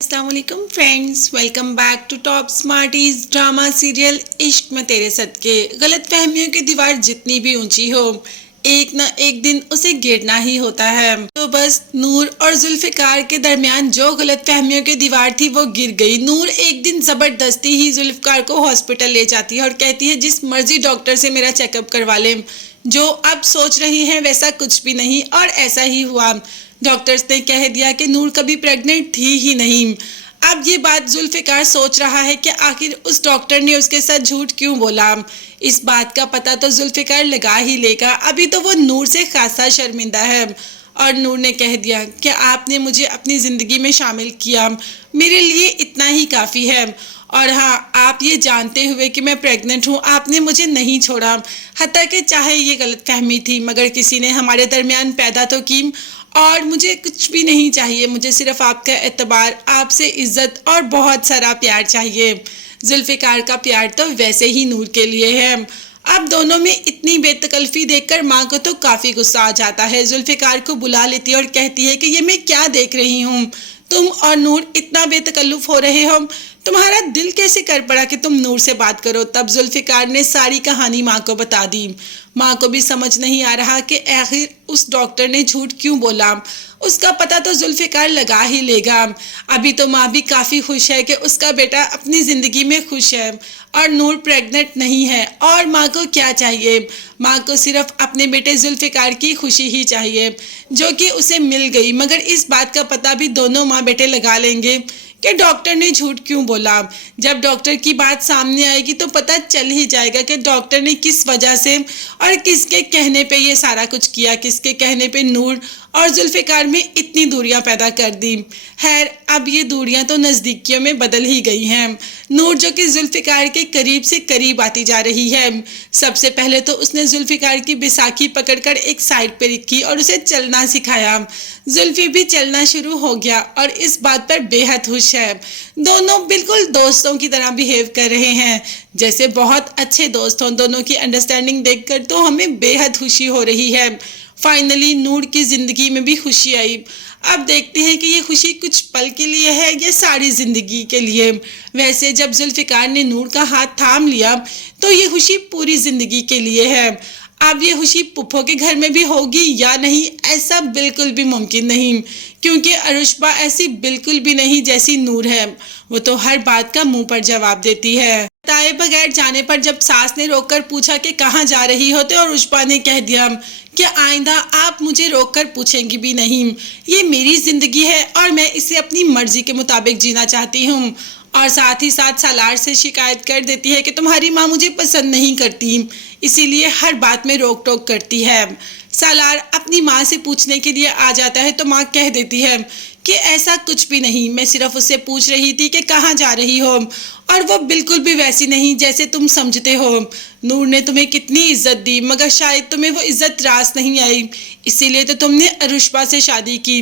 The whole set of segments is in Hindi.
अस्सलामुअलैकुम friends, welcome back to top smarties drama serial Ishq Mein तेरे सदके। गलत फहमियों की दीवार जितनी भी ऊंची हो, एक ना एक दिन उसे गिरना ही होता है। तो बस नूर और जुल्फिकार के दरमियान जो गलत फहमियों की दीवार थी वो गिर गई। नूर एक दिन जबरदस्ती ही जुल्फिकार को हॉस्पिटल ले जाती है और कहती है जिस मर्जी डॉक्टर से मेरा चेकअप करवा ले। जो अब सोच रही है वैसा कुछ भी नहीं, और ऐसा ही हुआ। डॉक्टर्स ने कह दिया कि नूर कभी प्रेग्नेंट थी ही नहीं। अब ये बात जुल्फिकार सोच रहा है कि आखिर उस डॉक्टर ने उसके साथ झूठ क्यों बोला। इस बात का पता तो जुल्फिकार लगा ही लेगा। अभी तो वो नूर से खासा शर्मिंदा है और नूर ने कह दिया कि आपने मुझे अपनी ज़िंदगी में शामिल किया, मेरे लिए इतना ही काफ़ी है। और हाँ, आप ये जानते हुए कि मैं प्रेग्नेंट हूँ आपने मुझे नहीं छोड़ा। हत्ता कि चाहे ये गलतफहमी थी मगर किसी ने हमारे दरमियान पैदा तो की, और मुझे कुछ भी नहीं चाहिए। मुझे सिर्फ आपका एतबार, आपसे इज्जत और बहुत सारा प्यार चाहिए। जुल्फिकार का प्यार तो वैसे ही नूर के लिए है। अब दोनों में इतनी बेतकल्फी देखकर माँ को तो काफ़ी गुस्सा आ जाता है। जुल्फिकार को बुला लेती है और कहती है कि ये मैं क्या देख रही हूँ, तुम और नूर इतना बेतकल्लुफ हो रहे हो। तुम्हारा दिल कैसे कर पड़ा कि तुम नूर से बात करो। तब जुल्फिकार ने सारी कहानी माँ को बता दी। माँ को भी समझ नहीं आ रहा कि आखिर उस डॉक्टर ने झूठ क्यों बोला। उसका पता तो जुल्फिकार लगा ही लेगा। अभी तो माँ भी काफ़ी खुश है कि उसका बेटा अपनी ज़िंदगी में खुश है और नूर प्रेग्नेंट नहीं है। और माँ को क्या चाहिए, माँ को सिर्फ अपने बेटे जुल्फिकार की खुशी ही चाहिए जो कि उसे मिल गई। मगर इस बात का पता भी दोनों माँ बेटे लगा लेंगे कि डॉक्टर ने झूठ क्यों बोला। जब डॉक्टर की बात सामने आएगी तो पता चल ही जाएगा कि डॉक्टर ने किस वजह से और किसके कहने पे ये सारा कुछ किया, किसके कहने पे नूर और जुल्फिकार में इतनी दूरियां पैदा कर दी। खैर, अब ये दूरियां तो नज़दीकियों में बदल ही गई हैं। नूर जो कि जुल्फिकार के करीब से करीब आती जा रही है। सबसे पहले तो उसने जुल्फिकार की बैसाखी पकड़कर एक साइड पे रखी और उसे चलना सिखाया। जुल्फी भी चलना शुरू हो गया और इस बात पर बेहद खुश है। दोनों बिल्कुल दोस्तों की तरह बिहेव कर रहे हैं, जैसे बहुत अच्छे दोस्त हों। दोनों की अंडरस्टैंडिंग देखकर तो हमें बेहद खुशी हो रही है। फाइनली नूर की ज़िंदगी में भी खुशी आई। अब देखते हैं कि ये खुशी कुछ पल के लिए है या सारी ज़िंदगी के लिए। वैसे जब जुल्फिकार ने नूर का हाथ थाम लिया तो ये खुशी पूरी ज़िंदगी के लिए है। अब ये खुशी पुप्पो के घर में भी होगी या नहीं, ऐसा बिल्कुल भी मुमकिन नहीं, क्योंकि अरुष्बा ऐसी बिल्कुल भी नहीं जैसी नूर है। वो तो हर बात का मुंह पर जवाब देती है। बताए बगैर जाने पर जब सास ने रोककर पूछा कि कहाँ जा रही हो, तो अरुष्बा ने कह दिया कि आइंदा आप मुझे रोककर पूछेंगी भी नहीं। ये मेरी जिंदगी है और मैं इसे अपनी मर्जी के मुताबिक जीना चाहती हूँ। और साथ ही साथ सालार से शिकायत कर देती है कि तुम्हारी माँ मुझे पसंद नहीं करती, इसीलिए हर बात में रोक टोक करती है। सालार अपनी माँ से पूछने के लिए आ जाता है तो माँ कह देती है कि ऐसा कुछ भी नहीं, मैं सिर्फ उससे पूछ रही थी कि कहाँ जा रही हो, और वो बिल्कुल भी वैसी नहीं जैसे तुम समझते हो। नूर ने तुम्हें कितनी इज्जत दी मगर शायद तुम्हें वो इज्जत रास नहीं आई, इसीलिए तो तुमने अरुष्बा से शादी की।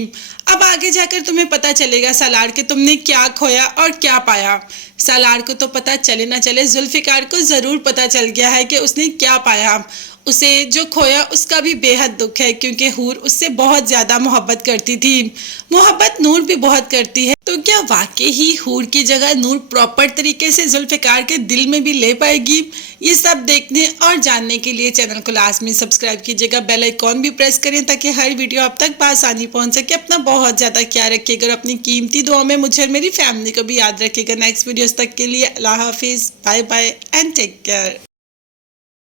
अब आगे जाकर तुम्हें पता चलेगा सालार कि तुमने क्या खोया और क्या पाया। सालार को तो पता चले ना चले, जुल्फिकार को ज़रूर पता चल गया है कि उसने क्या पाया। उसे जो खोया उसका भी बेहद दुख है, क्योंकि हूर उससे बहुत ज़्यादा मोहब्बत करती थी। मोहब्बत नूर भी बहुत करती है। तो क्या वाकई ही हूर की जगह नूर प्रॉपर तरीके से जुल्फिकार के दिल में भी ले पाएगी? ये सब देखने और जानने के लिए चैनल को लाजमी सब्सक्राइब कीजिएगा, बेल आइकॉन भी प्रेस करें ताकि हर वीडियो आप तक आसानी पहुंच सके। अपना बहुत ज़्यादा ख्याल रखिएगा और अपनी कीमती दुआ में मुझे और मेरी फैमिली को भी याद रखिएगा। नेक्स्ट वीडियोस तक के लिए अल्लाह हाफिज़, bye bye and take care.